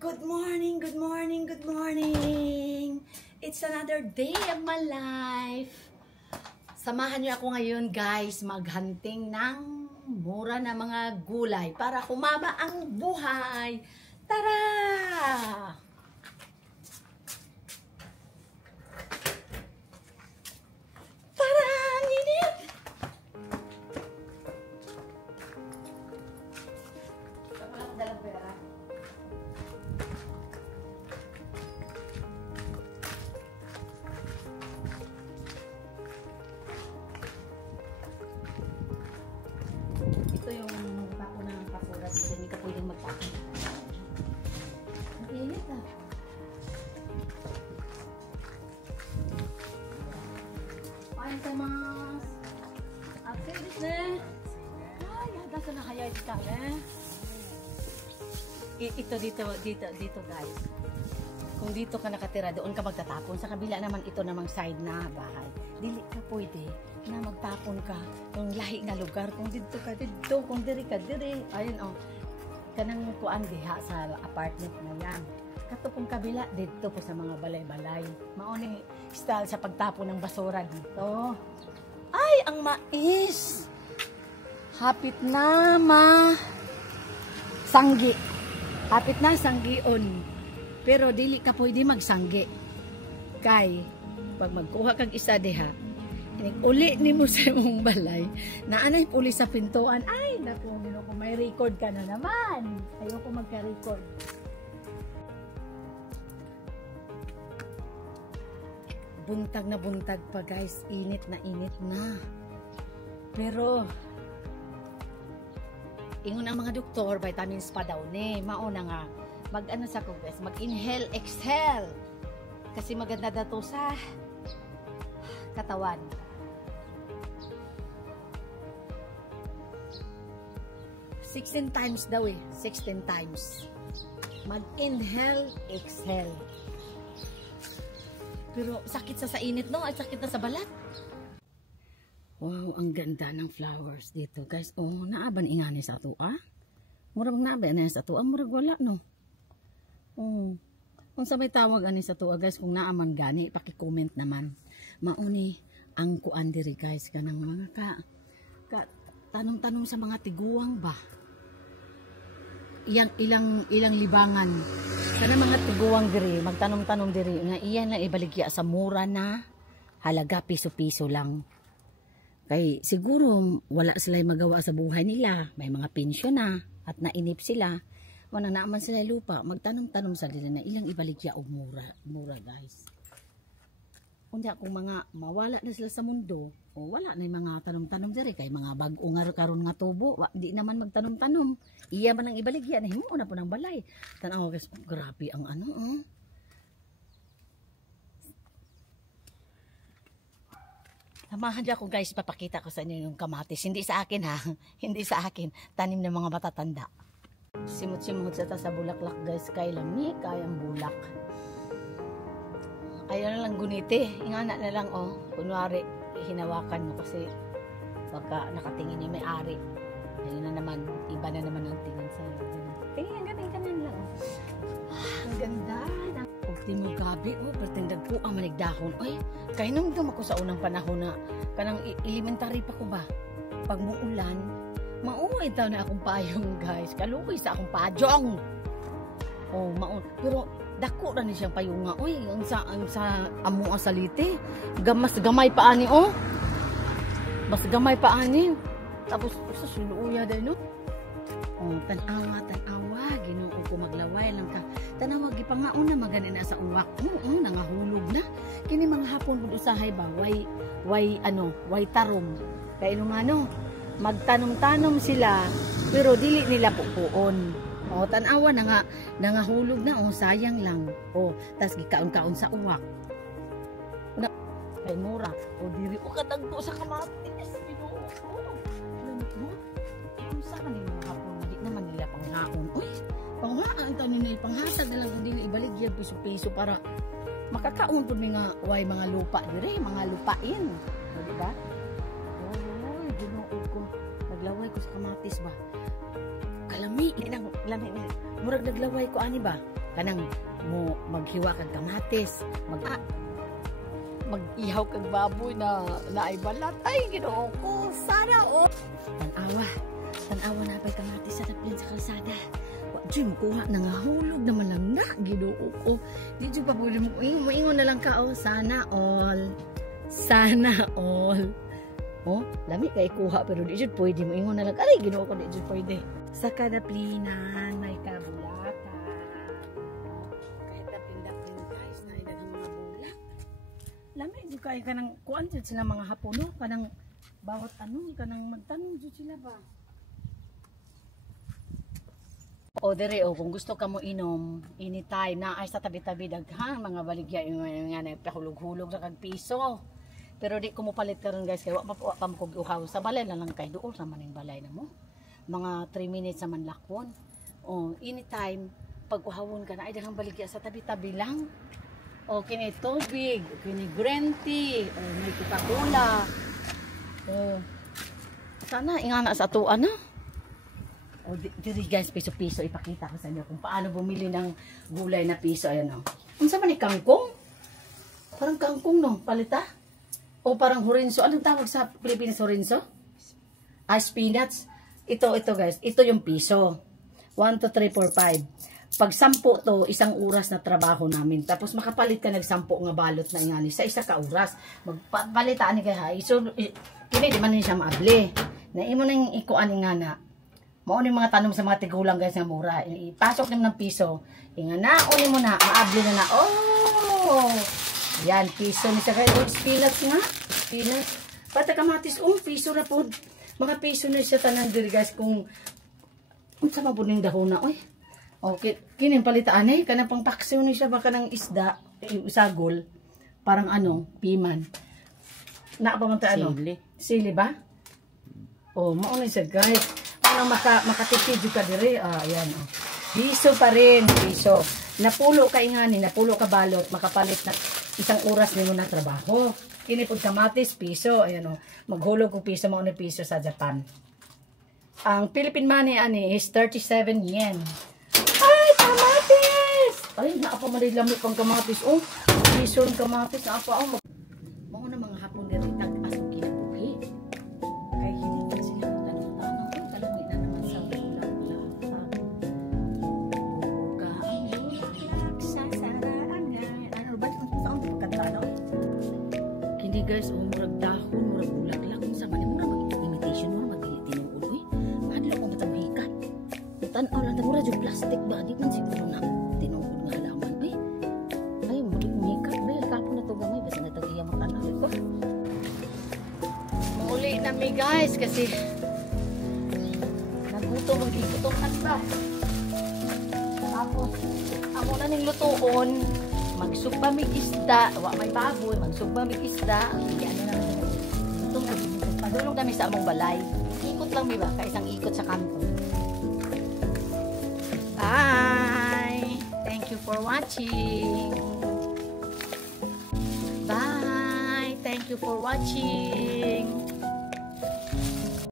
Good morning, good morning, good morning. It's another day of my life. Samahan niyo ako ngayon, guys, maghunting ng mura na mga gulay para kumaba ang buhay. Tara! Tara! Ang init! Dalang pera. Ito yung magpako ng pasulat. Hindi ka pwedeng magpako. Ang init ah. Paano sa mga activities na? Ay, hada sa nakayay ka eh. Ito dito guys. Kung dito ka nakatira, doon ka magtatapon. Sa kabila naman ito namang side na bahay. Dili ka pwede na magtapon ka yung lahi nga lugar. Kung dito ka dito, kung diri ka diri. Ayun oh. Kanang kuan diha sa apartment na yan. Katupong kabila dito po sa mga balay-balay. Mauni style sa pagtapon ng basura dito. Ay, ang mais. Hapit na sanggi. Hapit na sanggion. Pero dili ka pwede magsanggi. Kay pag magkuha kag isa diha, uli ni mo sa imong balay, naanay pulis sa pintuan. Ay, naku, ko may record ka na naman. Ayoko magka-record. Buntag na buntag pa guys, init na. Pero ingon ang mga doktor, vitamins pa daw ni. Mauna nga mag-ano sa ko guys, mag-inhale, exhale. Kasi maganda daw to sa katawan. Sixteen times daw eh. 16 times. Mag-inhale, exhale. Pero sakit sa init no? At sakit na sa balat. Wow, ang ganda ng flowers dito guys. Oh, naaban ingani sa ato ah. Murag naaban na sa ato ah. Murag wala no. Oh. Kung sa may tawag ani sa ato guys, kung naaman gani, paki-comment naman. Mauni ang kuan diri guys kanang mga tanong-tanong sa mga tiguang ba. Ilang libangan kana mga tiguang diri magtanong-tanong diri nga iyan na ibaligya sa mura na halaga piso-piso lang. Kay siguro wala sila magawa sa buhay nila, may mga pensyon na at nainip sila, wala naman sila lupa, magtanong-tanong sa nila na ilang ibaligya og mura guys. Kunya kung mga mawala na sila sa mundo, o wala na yung mga tanom-tanom diri kay mga bag-o nga karon nga tubo, di naman magtanom-tanom. Iya man ang ibaligya na himo na po ng balay. Tanaw guys, grabe ang ano oh. Samahan niyo ako guys, papakita ko sa inyo yung kamatis. Hindi sa akin ha, hindi sa akin. Tanim ng mga matatanda. Simot-simot sa bulaklak guys, kay lami kayang bulak. Ayaw na lang guniti, ingana na lang oh. Kunwari, hinawakan mo kasi baka nakatingin yung may-ari. Ayun na naman, iba na naman ang tingin sa'yo. Tingin, ganun lang oh. Ang ganda. Pagti mo gabi oh, pertindag po ang manigdahon. Ay, kaya nung ako sa unang panahon na kanang elementary pa ko ba? Pag muulan, mauwi daw na akong payong guys. Kalukoy sa akong pajong. Oh, pero dako na ni siyang payunga. Uy, ang sa amo asalite. Mas gamay pa ani oh. Mas gamay pa ani. Tapos sa suluya din no. Oh, tanawa, Ginoo ko maglaway lang ka. Tanawa gipangaon na magani na sa uwak. Nangahulog na. Kini mga hapon pud usahay ba way tarom. Kay ano magtanom-tanom sila pero dili nila pupuon. O, tanawa na nga, nangahulog na, o, sayang lang. O, tas gikaon-kaon sa uwak. Kay mura. O, diri, o, katagpo sa kamatis. O, lamit mo. Kung saan nila mga hapon, hindi naman nila panghaon. Uy, panghaan, ito nila ipanghatag na lang, hindi ibaligyan piso-piso para makakaon po mga lupa diri, mga lupain. O, diba? Uy, Ginoo ko. Naglaway ko sa kamatis ba? Kalami, lami, murag naglaway ko ani ba? kanang mo maghiwa kag kamatis, mag-ihaw kag baboy na naay balat. Ay, Ginoo ko, sana o. Tanawa na pa'y kamatis sa taplin sa kalsada. Jim, kuha na nga hulog naman lang na, Ginoo ko. Di dyan pa pwede mo, ingon na lang ka, oh, sana all. Sana all. Oh, lami kay kuha, pero di dyan pwede mo, ingon na lang, aray, Ginoo ko, di dyan pwede. Sa kadaplinan, may kabulata. Kahit daplin-daplin, guys, naidagang mga bulak. Lami, di kaya ka nang, kuan dyan sila mga hapuno, kanang, bawat ano, kanang magtanong dyan sila ba? O dere o kung gusto ka mo inom anytime na ay sa tabi-tabi daghang mga baligya yung nga nagpahulog-hulog sa kag piso. Pero di ko mo palit karon guys kay wa pa mo kog uhaw sa balay na lang kay duol sa maning balay na mo. Mga 3 minutes naman lakwon. O anytime pag uhawon ka na ay daghang baligya sa tabi-tabi lang. O kini tubig, kini green tea, o may Coca-Cola. O sana ingana sa atuan na. O, diri guys, piso-piso, ipakita ko sa inyo kung paano bumili ng gulay na piso. Ayan o. Ang sama ni kangkong? Parang kangkong no, palita? O parang horinso. Anong tawag sa Pilipinas horinso? Spinach. Ito guys, ito yung piso. 1, 2, 3, 4, 5. Pag 10 to, 1 oras na trabaho namin. Tapos makapalit ka ng 10 nga balot na ingani sa 1 ka oras. Magpalitaan ni kaya. So, kini di man siya maabli. Na imo nang ikuan nga na. Mao ni mga tanom sa mga tigulang guys nga mura. Ipasok nim ng piso. Ingana uni mo na, maabli na na. Oh! Yan, piso ni sa kayo. Spinach nga. Spinach. Pati kamatis, piso na po. Mga piso na siya tanan diri guys kung sa mabuning dahon na. Oy. Okay, kinin palitaan eh. Kanang pang paksiw ni siya baka ng isda. Sagol. Parang ano, piman. Nakapamunta ano? Sili ba? Oh, mauna siya guys. Ano makatipid ka dire. Ayan. Oh. Piso pa rin. Piso. Napulo ka ingani. Napulo ka balot. Makapalit na 1 oras nimo na trabaho. Kinipod kamatis, piso. Ayan o. Maghulog ko piso. Mauna piso sa Japan. Ang Philippine money ani is 37 yen. Ay, kamatis! Ay, naapamarilami pang kamatis. Oh, piso ng kamatis. Naapa o. Mauna mga hapon dire. Tag-asong kinabuhi. Kaya hindi pa sila guys, murag dahon, murag bulaklak kung saan mo na mag-imitation mo, mag-tinuod eh. Madlo kung batang hikat. Tanaw lang, murag yung plastic ba? Di man siguro na tinuod nga halaman eh. Ay, murag yung hikat. Dahil kapon na ito gamay, basta natagaya makanaw ito. Muli na mi guys, kasi naguto mag-ikutokan ba? Tapos, ako na ning lutuon. Magsugba mig isda, wa may baboy, magsugba mig isda. Kaya ano naman itong padulog namin sa among balay. Ikot lang ba? Kaisang ikot sa kanto. Bye! Thank you for watching. Bye! Thank you for watching.